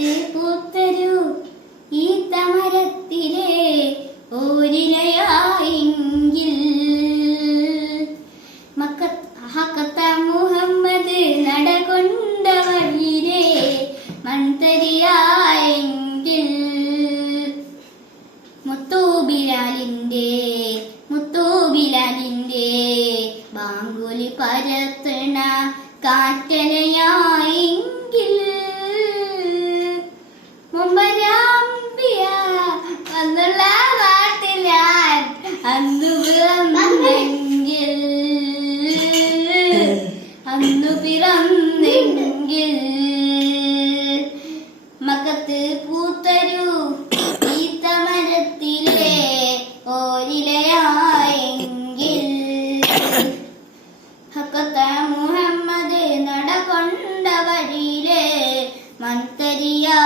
മക്കത്ത് പൂത്തരു ഈ തമരത്തിലെ ഓരിലയായെങ്കിൽ ഹക്കത്ത മുഹമ്മദ് നടകൊണ്ട വഴിയിലെ മൺതരിയായെങ്കിൽ മുത്തൂബിലാലിന്റെ ബാങ്കുലി പരത്തണ കാറ്റലയായെങ്കിൽ മുമ്പരാമ്പിയ എന്നുള്ള പാട്ടിൽ ഞാൻ അന്നു പിറന്നെങ്കിൽ മക്കത്ത് പൂത്തരു ഈ തമരത്തിലെ ഓരിലയായെങ്കിൽ ഹക്കത്ത മുഹമ്മദ് നടകൊണ്ട വഴിയിലെ മൺതരിയാ